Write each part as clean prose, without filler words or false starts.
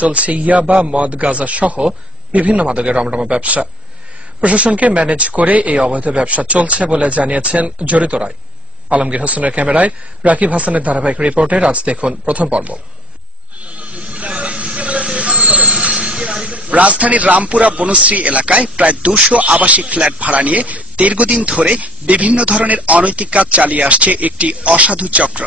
চলছে ইয়াবা, মদ, গাঁজা সহ বিভিন্ন মাদকের রমরমা ব্যবসা। প্রশাসনকে ম্যানেজ করে এই অবৈধ ব্যবসা চলছে বলে জানিয়েছেন জড়িতরা। আলমগীর হোসেনের ক্যামেরায় রাকিব হাসানের ধারাবাহিক রিপোর্টের আজ দেখুন প্রথম পর্ব। রাজধানীর রামপুরা বনশ্রী এলাকায় প্রায় 200 আবাসিক ফ্ল্যাট ভাড়া নিয়ে দীর্ঘদিন ধরে বিভিন্ন ধরনের অনৈতিক কাজ চালিয়ে আসছে একটি অসাধু চক্র।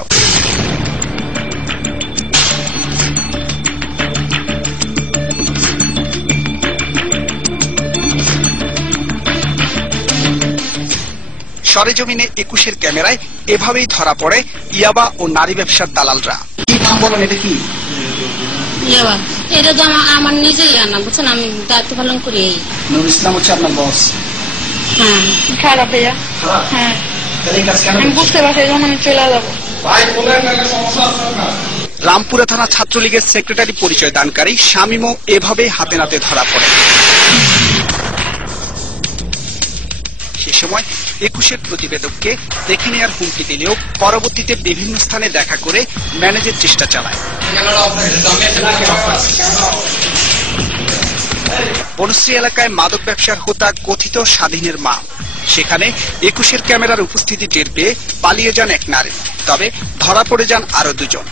সরেজমিনে 21-এর ক্যামেরায় এভাবেই ধরা পড়ে ইয়াবা ও নারী ব্যবসার দালালরা। কি নাম বলেন, এটা কি? ইয়াবা। এটা তো আমার নিজেই আনা, বুঝছেন, আমি দায়িত্ব পালন করি। নুর ইসলাম হচ্ছে আপনার বস? হ্যাঁ। খারাপ ভাইয়া। হ্যাঁ, আমি বুঝতে পারছি, যখন আমি চলে যাবো। রামপুরা থানা ছাত্রলীগের সেক্রেটারি পরিচয় দানকারী শামীমও এভাবে হাতে নাতে ধরা পড়ে। সে সময় 21-এর প্রতিবেদককে দেখে নেওয়ার হুমকি দিলেও পরবর্তীতে বিভিন্ন স্থানে দেখা করে ম্যানেজের চেষ্টা চালায়। বনশ্রী এলাকায় মাদক ব্যবসার হোতা কথিত স্বাধীনের মা। সেখানে 21-এর ক্যামেরার উপস্থিতি টের পেয়ে পালিয়ে যান এক নারী, তবে ধরা পড়ে যান আরো দুজন।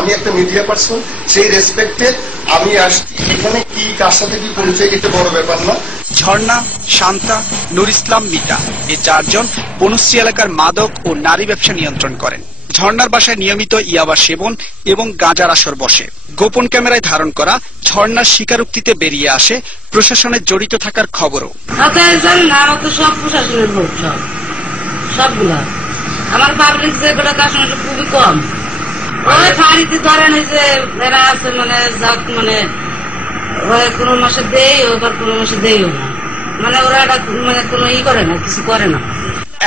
আমি একটা মিডিয়া পার্সন, সেই রেসপেক্টে আমি আসছি। এখানে কি কার সাথে কি পরিচয়, এটা বড় ব্যাপার না। ঝর্ণা, শান্তা, নুর ইসলাম, মিতা এই 4 জন বনশ্রী এলাকার মাদক ও নারী ব্যবসা নিয়ন্ত্রণ করেন। ঝর্ণার বাসায় নিয়মিত ইয়াবা সেবন এবং গাঁজার আসর বসে। গোপন ক্যামেরায় ধারণ করা ঝর্ণার স্বীকারোক্তিতে বেরিয়ে আসে প্রশাসনের জড়িত থাকার খবরও। সব প্রশাসনের ভোট, সবগুলা আমার পাবলিক সেক্টর আসলে খুবই কম। ওই ফাঁড়িতে ধরেন যে এরা আছে, মানে কোনো মাসে দেয়, আবার কোনো মাসে দেয়ও না, মানে ওরা মানে কোনো করে না, কিছু করে না।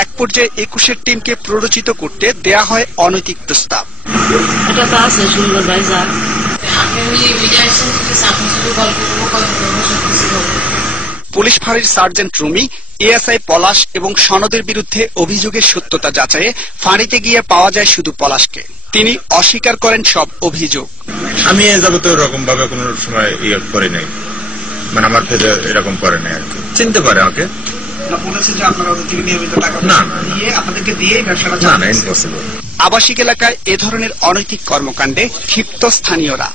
এক পর্যায়ে 21-এর টিমকে প্ররোচিত করতে দেয়া হয় অনৈতিক প্রস্তাব। এটা তো আছে সুন্দর ভাই, স্যার পুলিশ ফাঁড়ির সার্জেন্ট রুমি, এএসআই পলাশ এবং সনদের বিরুদ্ধে অভিযোগের সত্যতা যাচাইয়ে ফাঁড়িতে গিয়ে পাওয়া যায় শুধু পলাশকে। তিনি অস্বীকার করেন সব অভিযোগ। আমি এ যাবত ওরকম ভাবে কোন সময় ইয়ে করি নাই, মানে আমার ফেজে এরকম করে নাই আর কি। চিনতে পারে আমাকে, আবাসিক এলাকায় এ ধরনের অনৈতিক কর্মকাণ্ডে ক্ষিপ্ত স্থানীয়রা।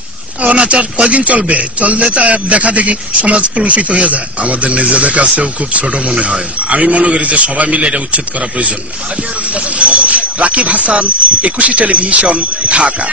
অনাচার কয়দিন চলবে? চললে তো দেখা দেখি সমাজ কলুষিত হয়ে যায়। আমাদের নিজেদের কাছেও খুব ছোট মনে হয়। আমি মনে করি যে সবাই মিলে এটা উচ্ছেদ করা প্রয়োজন। রাকিব হাসান, 21 টেলিভিশন, ঢাকা।